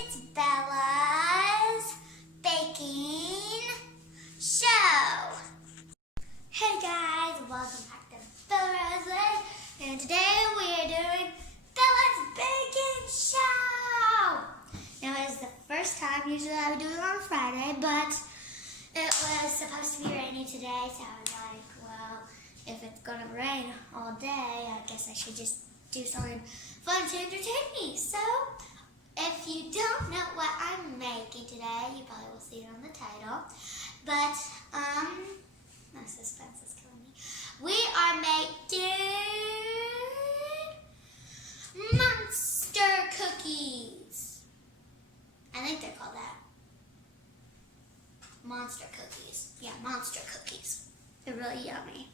It's Bella's baking show. Hey guys, welcome back to Bella's, and today we are doing Bella's baking show. Now it is the first time. Usually I would do it on a Friday, but it was supposed to be rainy today, so I was like, well, if it's gonna rain all day, I guess I should just do something fun to entertain me. So, if you don't know what I'm making today, you probably will see it on the title. But, no, suspense is killing me. We are making monster cookies. I think they're called that. Monster cookies. Yeah, monster cookies. They're really yummy.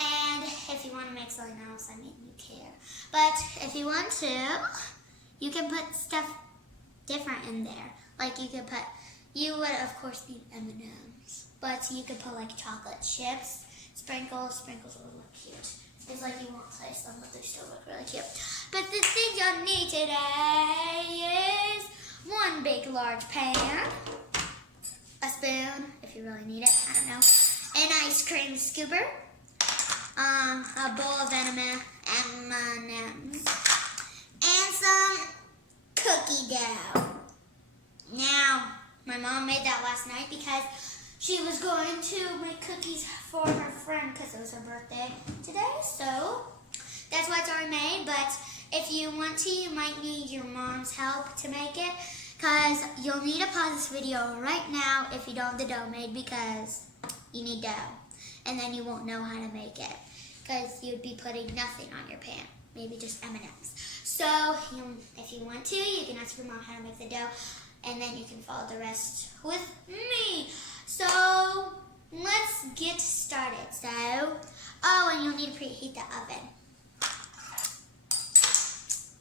And if you want to make something else, I mean, you can. But if you want to, you can put stuff different in there. Like you would of course need M&Ms, but you could put like chocolate chips, sprinkles will look cute. It's like you won't taste them, but they still look really cute. But the thing you'll need today is one big large pan, a spoon, if you really need it, I don't know, an ice cream scooper, a bowl of M&Ms, and some cookie dough. Now, my mom made that last night because she was going to make cookies for her friend because it was her birthday today. So, that's why it's already made. But if you want to, you might need your mom's help to make it, because you'll need to pause this video right now if you don't have the dough made, because you need dough. And then you won't know how to make it, because you'd be putting nothing on your pan, maybe just M&Ms. So if you want to, you can ask your mom how to make the dough, and then you can follow the rest with me. So let's get started. So, and you'll need to preheat the oven.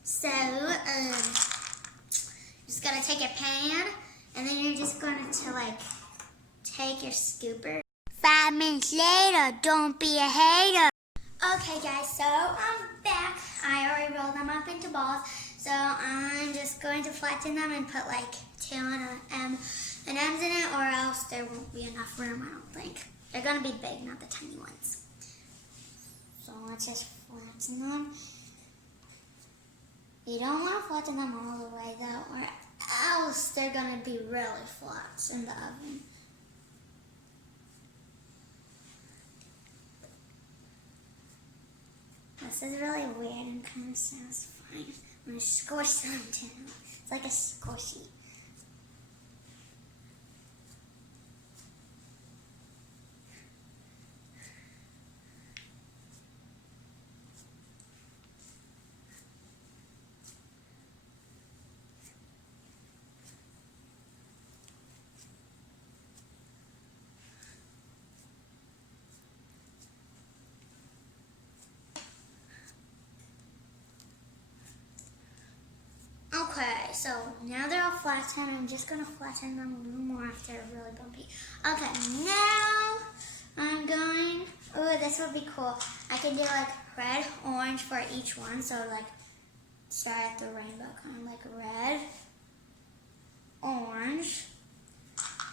So, just gotta take a pan, and then you're just going to take your scooper. 5 minutes later, don't be a hater. Okay guys, so I'm back. I already rolled them up into balls. So I'm just going to flatten them and put like 2 M&Ms in it, or else there won't be enough room, I don't think. They're gonna be big, not the tiny ones. So let's just flatten them. You don't want to flatten them all the way though, or else they're gonna be really flat in the oven. This is really weird and kind of sounds fine. I'm going to squish them down. It's like a squishy. Okay, so now they're all flattened. I'm just going to flatten them a little more after they're really bumpy. Okay, now I'm going, this would be cool. I can do like red, orange for each one. So like start at the rainbow, kind of like red, orange,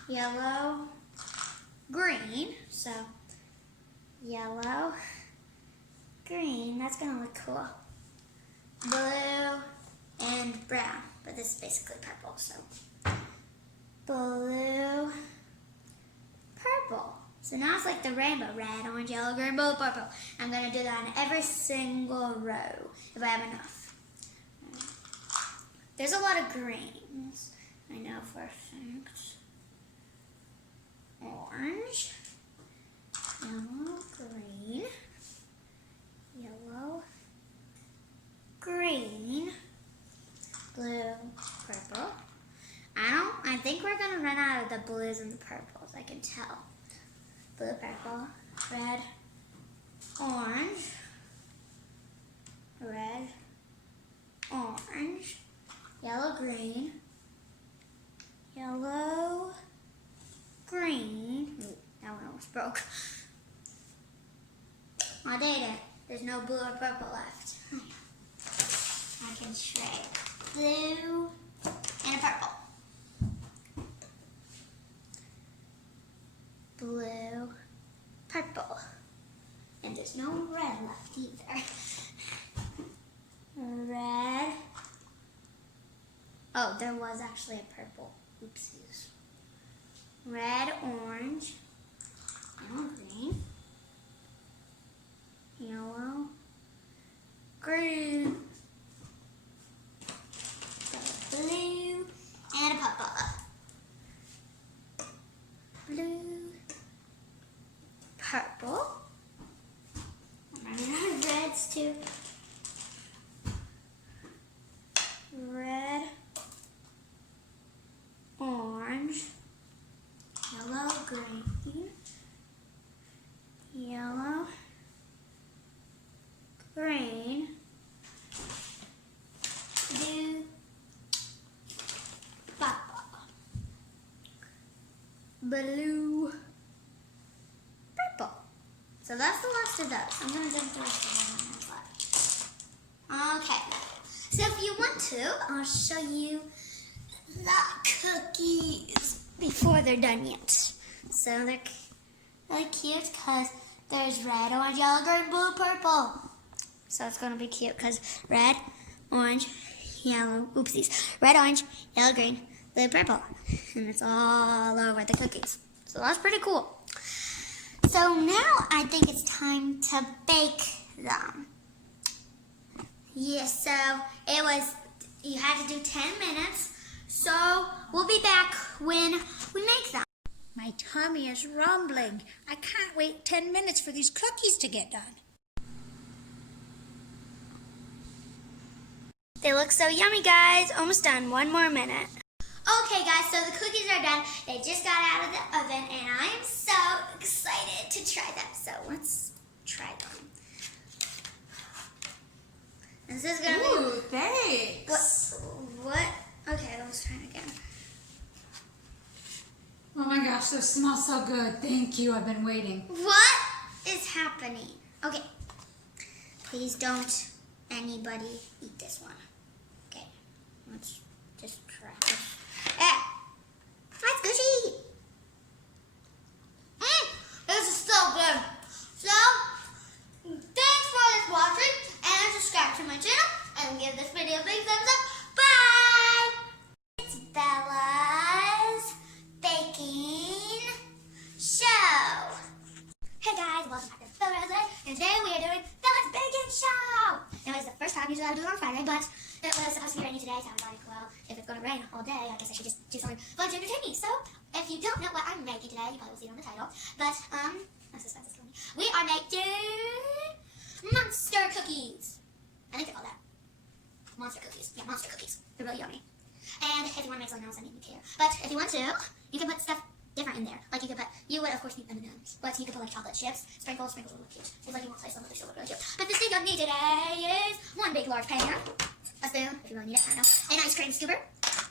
yellow, green. So yellow, green, that's going to look cool. Blue, and brown, but this is basically purple, so blue, purple. So now it's like the rainbow, red, orange, yellow, green, blue, purple. I'm gonna do that on every single row if I have enough. There's a lot of greens, I know for a fact. Orange, yellow, green, yellow, green, blue, purple. I think we're gonna run out of the blues and the purples, I can tell. Blue, purple, red, orange, red, orange, yellow, green, yellow, green. Ooh, that one almost broke. I did it. There's no blue or purple left. I can shake blue, Oh, there was actually a purple. Oopsies. Red, orange, yellow, green, yellow, green, blue, and a purple. Blue, purple. I'm running out of reds too. Red, orange, yellow, green, yellow, green, blue, purple, blue, purple. So that's the last of those. I'm going to dump the rest of them. Okay. So if you want to, I'll show you the cookies before they're done yet. So they're really cute because there's red, orange, yellow, green, blue, purple. So it's going to be cute because red, orange, yellow, oopsies. Red, orange, yellow, green, blue, purple. And it's all over the cookies. So that's pretty cool. So now I think it's time to bake them. Yes, so you had to do 10 minutes. So we'll be back when we make them. My tummy is rumbling. I can't wait 10 minutes for these cookies to get done. They look so yummy, guys. Almost done. One more minute. Okay, guys, so the cookies are done. They just got out of the oven, and I am so excited to try them. So let's try them. This is going to be... Ooh, thanks. What? Okay, let's try it again. Oh my gosh, those smell so good. Thank you. I've been waiting. What is happening? Okay. Please don't anybody eat this one. Okay. Let's just try this. That's gushy. This is so good. So, thanks for watching and subscribe to my channel and give this video a big thumbs up. Bye! It's Bella's Baking Show. Hey guys, welcome back to Bella's, and today we are doing Bella's Baking Show. It was the first time, usually I do it on Friday, but it was supposed to be rainy today, so I was like, well, if it's going to rain all day, I guess I should just do something fun to entertain me. So, if you don't know what I'm making today, you probably will see it on the title, but, my suspense is killing me. We are making monster cookies. I think they're called that. Monster cookies. Yeah, monster cookies. They're really yummy. And if you want to make something else, I need to care. But if you want to, you can put stuff different in there. Like you would of course need M&M's, but you could put like chocolate chips, sprinkles will look cute. It's like you want to play some, but they still look really cute. But the thing I need today is one big large pan, a spoon if you really need it, I don't know, an ice cream scooper,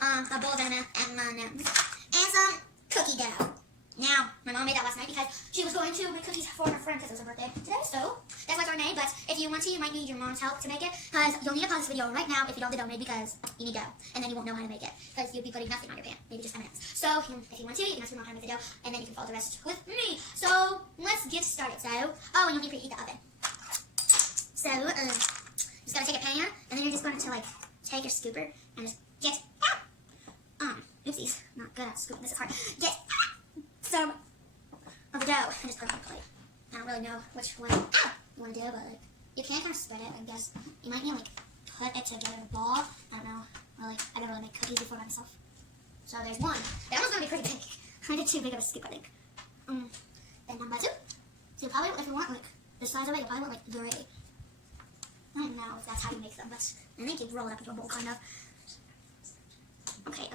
a bowl of M&M's, and some cookie dough. Now, my mom made that last night because she was going to make cookies for her friend because it was her birthday today, so that's why it's made. But if you want to, you might need your mom's help to make it, because you'll need to pause this video right now if you don't have the dough made, because you need dough, and then you won't know how to make it, because you'll be putting nothing on your pan, maybe just M&M's. So, if you want to, you can ask your mom how to make the dough, and then you can follow the rest with me. So, let's get started. So, oh, and you'll need to preheat the oven. So, just gotta take a pan, and then you're just going to, like, take your scooper, and just get oopsies, not good at scooping, this is hard. Get some of the dough and just put it on the plate. I don't really know which one you want to do, but like, you can kind of spread it, I guess. You might need to like put it together in a ball. I don't know. Really, I never really made cookies before by myself. So there's one. That one's going to be pretty big. I did too big of a scoop, I think. Then number two. So you probably, if you want like the size of it, you probably want like 3. I don't know if that's how you make them, but I think you roll it up into a bowl kind of. Okay,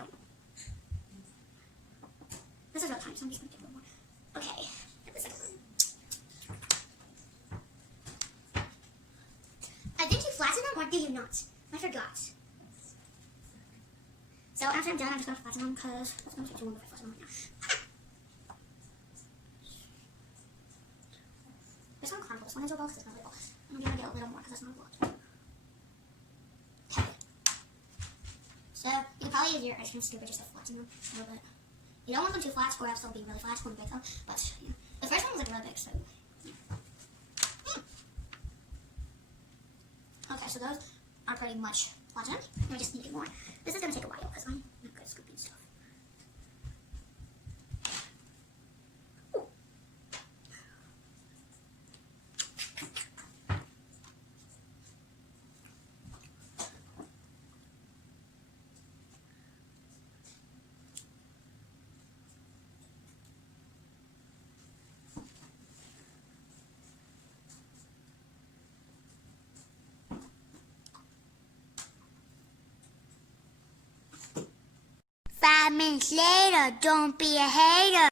this is real tiny, so I'm just going to do a little more. Okay, the second one. I think you flatten them, or do you not? I forgot. So after I'm done, I'm just going to flatten them, because that's going to take too long if I flatten them right now. This one crumbles. This one is a ball, because it's not a ball. I'm going to get a little more, because that's not a ball. Okay. So you can probably use your ice cream scooper just to flatten them a little bit. You don't want them too flat, or else they'll be really flat when you bake them. But yeah, the first one was like really big, so yeah. Okay, so those are pretty much flattened. I just need to get more. This is gonna take a while because I minutes later. Don't be a hater.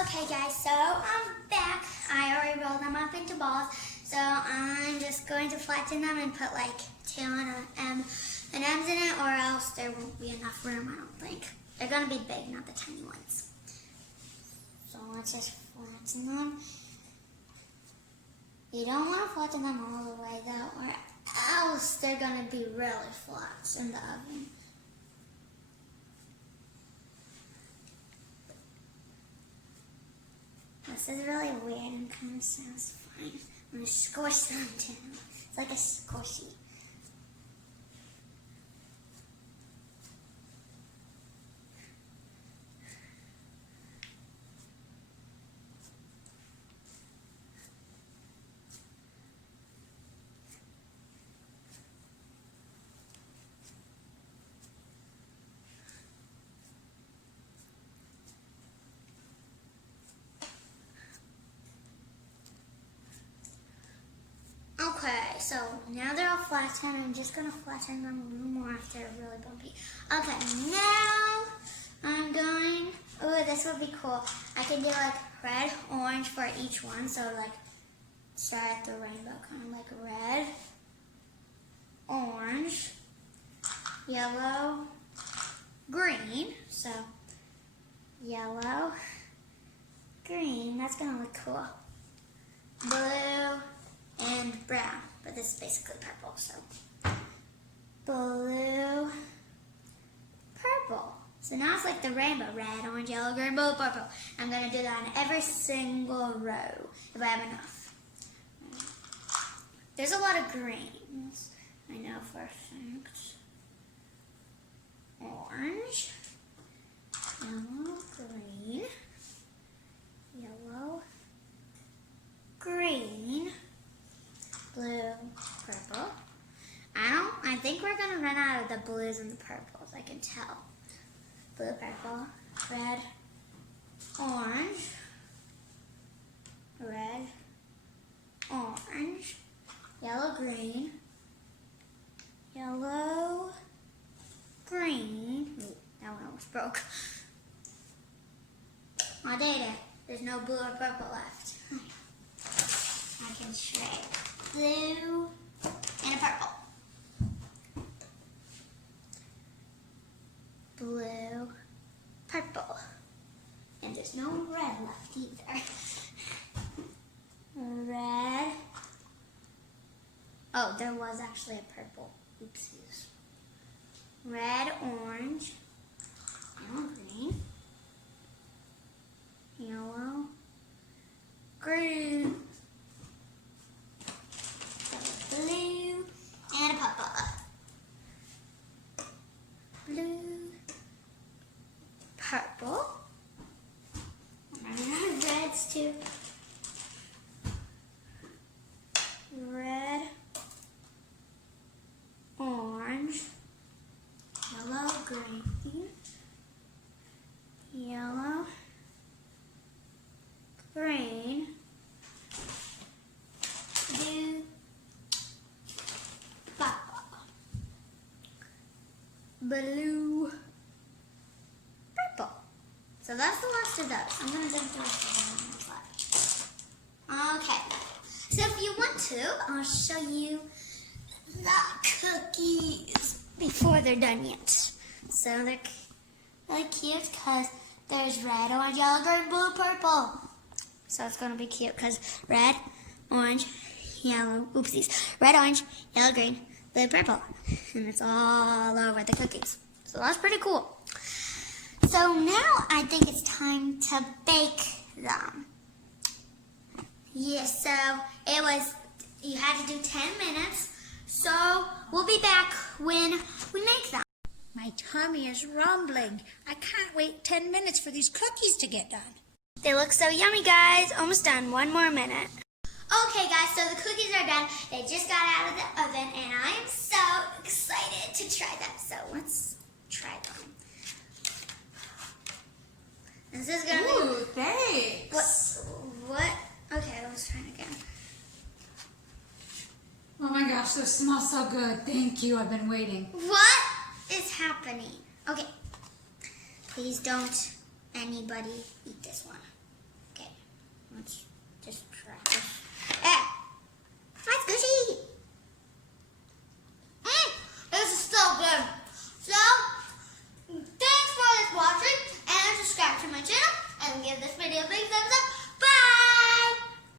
Okay, guys, so I'm back. I already rolled them up into balls. So I'm just going to flatten them and put like 2 M&Ms in it, or else there won't be enough room, I don't think. They're going to be big, not the tiny ones. So let's just flatten them. You don't want to flatten them all the way though, or else they're going to be really flat in the oven. This is really weird and kind of sounds fine. I'm going to squish them down. It's like a squishy. Okay, so now they're all flattened. I'm just going to flatten them a little more after they're really bumpy. Okay, now I'm going, oh, this would be cool. I can do like red, orange for each one. So like start at the rainbow, kind of like red, orange, yellow, green. So yellow, green, that's going to look cool. Blue, and brown, but this is basically purple, so blue, purple. So now it's like the rainbow, red, orange, yellow, green, blue, purple. I'm going to do that on every single row, if I have enough. There's a lot of greens, I know for a fact. Orange, yellow, green, yellow, green, blue, purple. I think we're gonna run out of the blues and the purples, I can tell. Blue, purple, red, orange, red, orange, yellow, green, yellow, green. Ooh, that one almost broke. I did it. There's no blue or purple left. I can shred blue and a purple. Blue, purple. And there's no red left either. Red. Oh, there was actually a purple. Oopsies. Red, orange, yellow, green, yellow, green, blue, and a purple. Blue, purple. I'm running out of reds too. Red, orange, yellow, green, yellow, green, blue, purple, blue, purple. So that's the last of those. I'm going to jump the rest of them. Okay. So if you want to, I'll show you the cookies before they're done yet. So they're really cute because there's red, orange, yellow, green, blue, purple. So it's going to be cute because red, orange, yellow, oopsies, red, orange, yellow, green, blue, purple. And it's all over the cookies. So that's pretty cool. So now I think it's time to bake them. Yes, so you had to do 10 minutes. So we'll be back when we make them. My tummy is rumbling. I can't wait 10 minutes for these cookies to get done. They look so yummy, guys. Almost done. 1 more minute. Okay, guys, so the cookies are done. They just got out of the oven, and I am so excited to try them. So let's try them. This is going to be... Ooh, thanks. What? Okay, let's try it again. Oh my gosh, those smell so good. Thank you. I've been waiting. What is happening? Okay. Please don't anybody eat this one. Okay, let's just try this.